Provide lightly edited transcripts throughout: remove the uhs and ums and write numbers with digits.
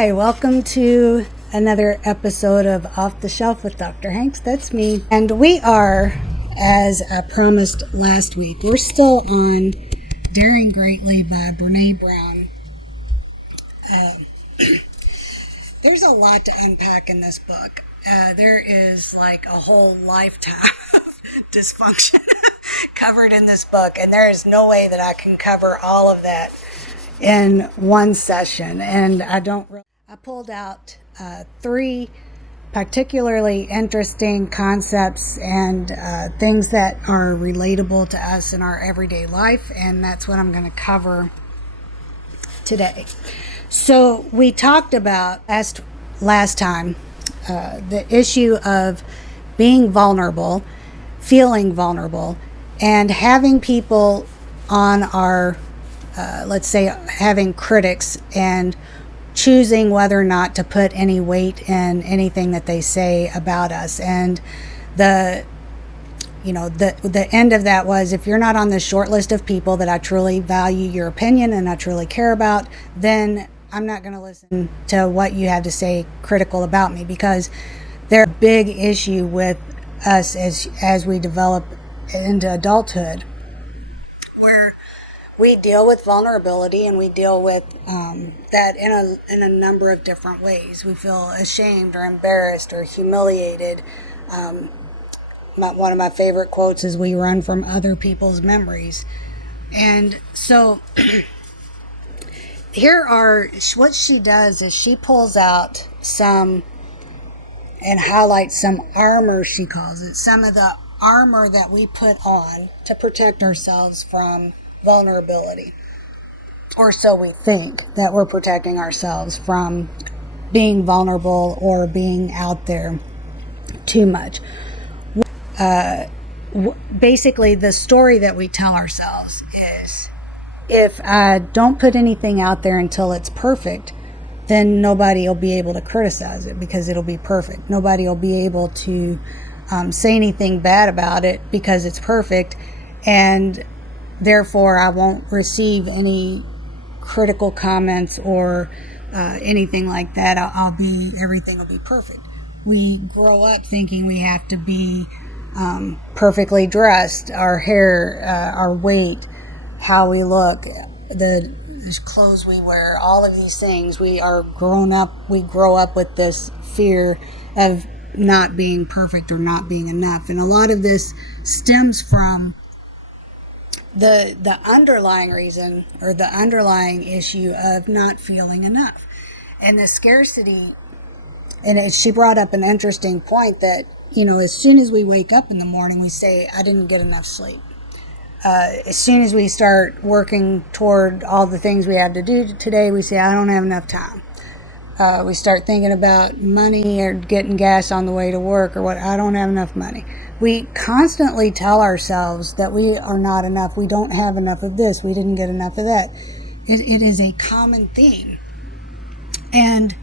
Hi, welcome to another episode of Off the Shelf with Dr. Hanks. That's me. And we are, as I promised last week, we're still on Daring Greatly by Brene Brown. There's a lot to unpack in this book. There is like a whole lifetime of dysfunction covered in this book, and there is no way that I can cover all of that in one session. And I pulled out three particularly interesting concepts and things that are relatable to us in our everyday life, and that's what I'm going to cover today. So we talked about last time the issue of being vulnerable, feeling vulnerable, and having people on our let's say having critics and choosing whether or not to put any weight in anything that they say about us. And the end of that was, if you're not on the short list of people that I truly value your opinion and I truly care about, then I'm not going to listen to what you have to say critical about me, because there's a big issue with us as we develop into adulthood, where we deal with vulnerability, and we deal with that in a number of different ways. We feel ashamed or embarrassed or humiliated. One of my favorite quotes is, "We run from other people's memories." And so what she does is she pulls out some and highlights some armor, she calls it, some of the armor that we put on to protect ourselves from vulnerability, or so we think that we're protecting ourselves from being vulnerable or being out there too much. Basically, the story that we tell ourselves is, if I don't put anything out there until it's perfect, then nobody will be able to criticize it because it'll be perfect. Nobody will be able to say anything bad about it because it's perfect, and therefore I won't receive any critical comments or anything like that. Everything will be perfect. We grow up thinking we have to be perfectly dressed, our hair, our weight, how we look, the clothes we wear, all of these things. We grow up with this fear of not being perfect or not being enough. And a lot of this stems from the underlying reason, or the underlying issue of not feeling enough, and the scarcity. And she brought up an interesting point that, as soon as we wake up in the morning, we say, "I didn't get enough sleep." As soon as we start working toward all the things we have to do today, we say, "I don't have enough time." We start thinking about money or getting gas on the way to work, or I don't have enough money. We constantly tell ourselves that we are not enough. We don't have enough of this. We didn't get enough of that. It is a common theme. And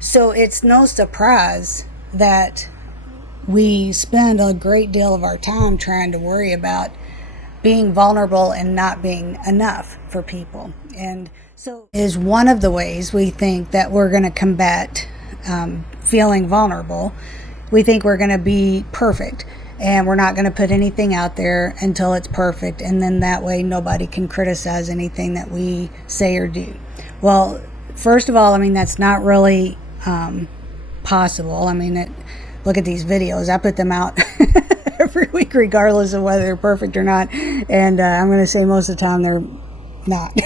so it's no surprise that we spend a great deal of our time trying to worry about being vulnerable and not being enough for people. And so is one of the ways we think that we're going to combat feeling vulnerable. We think we're going to be perfect, and we're not going to put anything out there until it's perfect, and then that way nobody can criticize anything that we say or do. Well, first of all, that's not really possible. Look at these videos. I put them out every week, regardless of whether they're perfect or not. And I'm going to say most of the time they're not.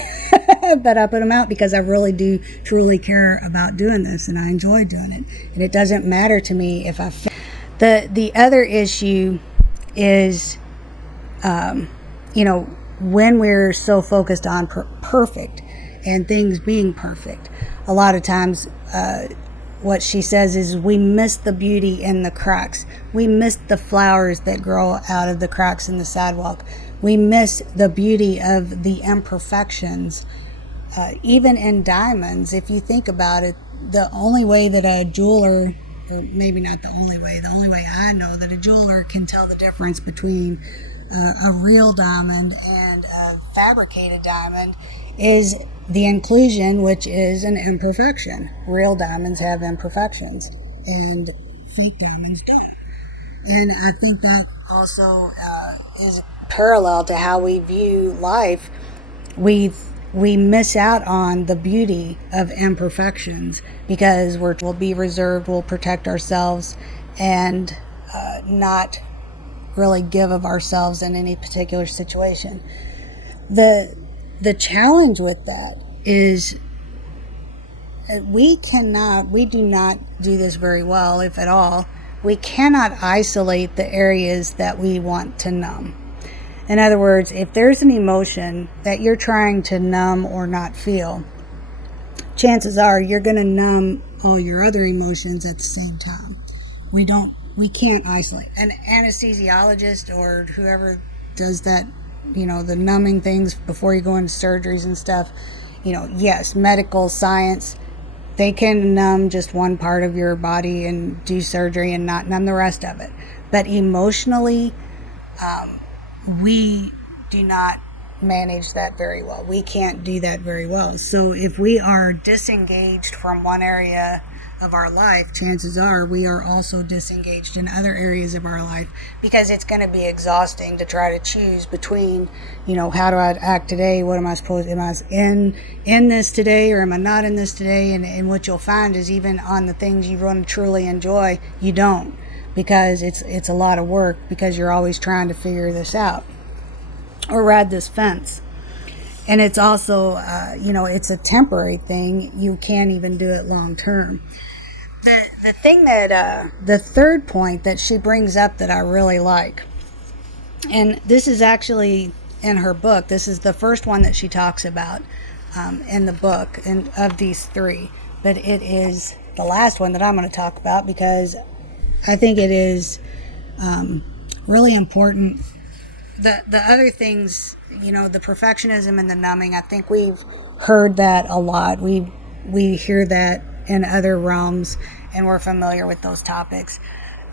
But I put them out because I really do truly care about doing this, and I enjoy doing it. And it doesn't matter to me if I fail. The other issue is, when we're so focused on perfect and things being perfect, a lot of times what she says is we miss the beauty in the cracks. We miss the flowers that grow out of the cracks in the sidewalk. We miss the beauty of the imperfections. Even in diamonds, if you think about it, the only way that a jeweler or maybe not the only way. The only way I know that a jeweler can tell the difference between a real diamond and a fabricated diamond is the inclusion, which is an imperfection. Real diamonds have imperfections, and fake diamonds don't. And I think that also is parallel to how we view life. We miss out on the beauty of imperfections because we'll be reserved, we'll protect ourselves, and not really give of ourselves in any particular situation. The challenge with that is we do not do this very well, if at all. We cannot isolate the areas that we want to numb. In other words, if there's an emotion that you're trying to numb or not feel, chances are you're going to numb all your other emotions at the same time. We can't isolate. An anesthesiologist or whoever does that, the numbing things before you go into surgeries and stuff, yes, medical science, they can numb just one part of your body and do surgery and not numb the rest of it. But emotionally, we do not manage that very well. We can't do that very well. So if we are disengaged from one area of our life, chances are we are also disengaged in other areas of our life, because it's going to be exhausting to try to choose between, how do I act today? What am I in this today, or am I not in this today? And what you'll find is even on the things you want to truly enjoy, you don't, because it's a lot of work, because you're always trying to figure this out or ride this fence. And it's also, it's a temporary thing. You can't even do it long term. The thing that, the third point that she brings up that I really like, and this is actually in her book, this is the first one that she talks about in the book, and of these three, but it is the last one that I'm going to talk about because I think it is really important. The other things, the perfectionism and the numbing, I think we've heard that a lot. We hear that in other realms, and we're familiar with those topics.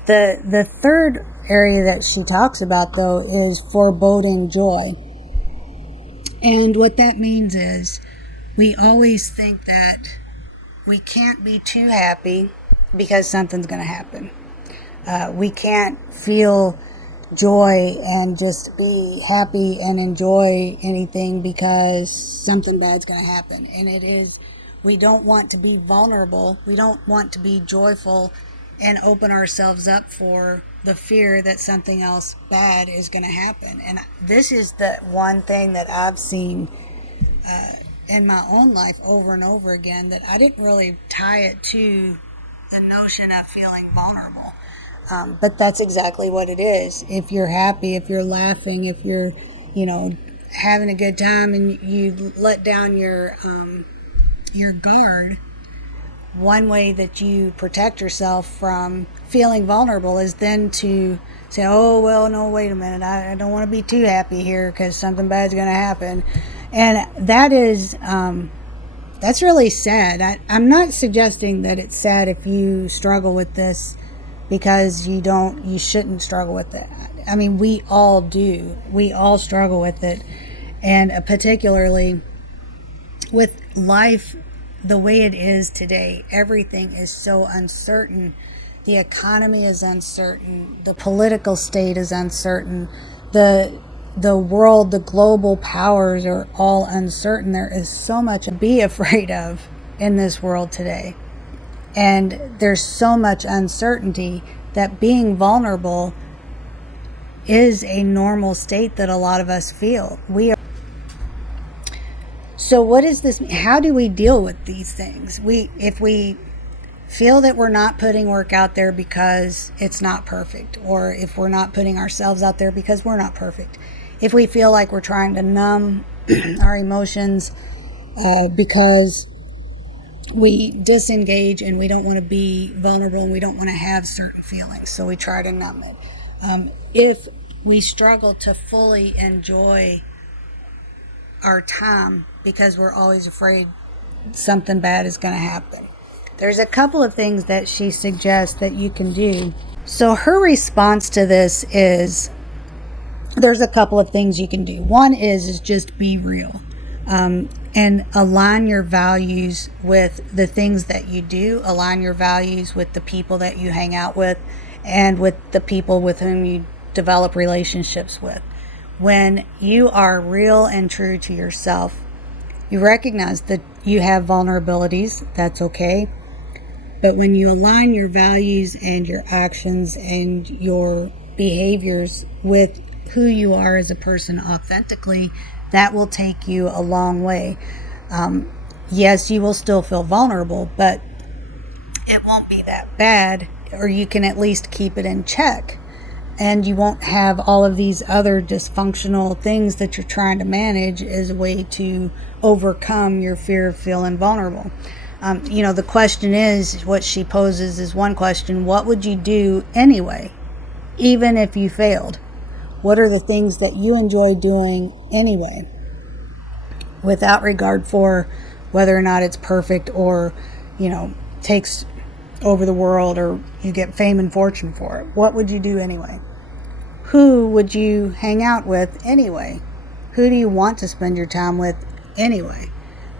The third area that she talks about, though, is foreboding joy. And what that means is we always think that we can't be too happy because something's going to happen. We can't feel joy and just be happy and enjoy anything because something bad's going to happen. And we don't want to be vulnerable. We don't want to be joyful and open ourselves up for the fear that something else bad is going to happen. And this is the one thing that I've seen in my own life over and over again, that I didn't really tie it to the notion of feeling vulnerable. But that's exactly what it is. If you're happy, if you're laughing, if you're, having a good time and you let down your guard, one way that you protect yourself from feeling vulnerable is then to say, oh, well, no, wait a minute. I don't want to be too happy here because something bad's going to happen. And that is, that's really sad. I'm not suggesting that it's sad if you struggle with this, because you shouldn't struggle with it. I mean, we all do. We all struggle with it. And particularly with life the way it is today, everything is so uncertain. The economy is uncertain. The political state is uncertain. The world, the global powers are all uncertain. There is so much to be afraid of in this world today. And there's so much uncertainty that being vulnerable is a normal state that a lot of us feel. So what does this mean? How do we deal with these things? If we feel that we're not putting work out there because it's not perfect, or if we're not putting ourselves out there because we're not perfect, if we feel like we're trying to numb our emotions because we disengage and we don't want to be vulnerable and we don't want to have certain feelings, so we try to numb it. If we struggle to fully enjoy our time because we're always afraid something bad is going to happen, there's a couple of things that she suggests that you can do. So her response to this is, there's a couple of things you can do. One is just be real, and align your values with the things that you do. Align your values with the people that you hang out with, and with the people with whom you develop relationships with. When you are real and true to yourself, you recognize that you have vulnerabilities. That's okay. But when you align your values and your actions and your behaviors with who you are as a person authentically, that will take you a long way. Yes, you will still feel vulnerable, but it won't be that bad, or you can at least keep it in check. And you won't have all of these other dysfunctional things that you're trying to manage as a way to overcome your fear of feeling vulnerable. The question is, what she poses is one question: what would you do anyway, even if you failed? What are the things that you enjoy doing anyway, without regard for whether or not it's perfect, or, takes over the world, or you get fame and fortune for it? What would you do anyway? Who would you hang out with anyway? Who do you want to spend your time with anyway?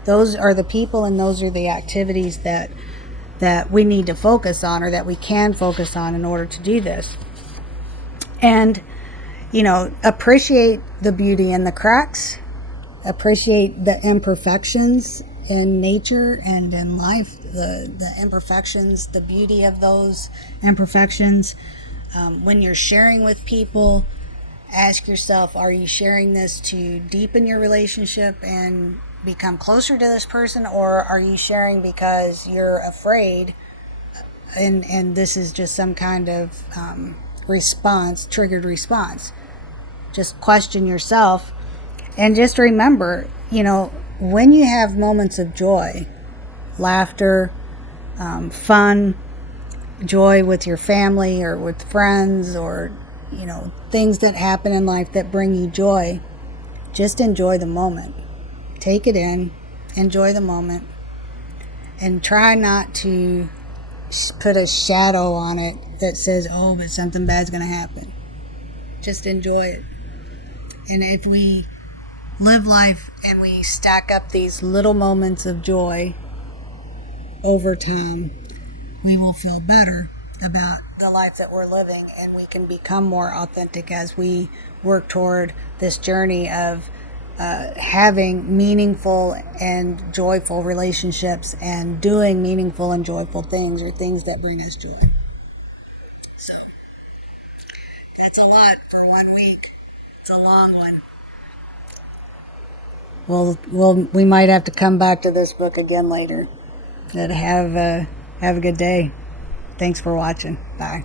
Those are the people and those are the activities that we need to focus on, or that we can focus on in order to do this. And, appreciate the beauty in the cracks. Appreciate the imperfections in nature and in life. The imperfections, the beauty of those imperfections. When you're sharing with people, ask yourself, are you sharing this to deepen your relationship and become closer to this person, or are you sharing because you're afraid, and this is just some kind of triggered response? Just question yourself, and just remember, when you have moments of joy, laughter, fun, joy with your family or with friends, or things that happen in life that bring you joy, just enjoy the moment. Take it in, enjoy the moment, and try not to put a shadow on it that says, oh, but something bad's going to happen. Just enjoy it. And if we live life and we stack up these little moments of joy over time, we will feel better about the life that we're living, and we can become more authentic as we work toward this journey of having meaningful and joyful relationships, and doing meaningful and joyful things, or things that bring us joy. So that's a lot for 1 week. It's a long one. We might have to come back to this book again later. And have a good day. Thanks for watching. Bye.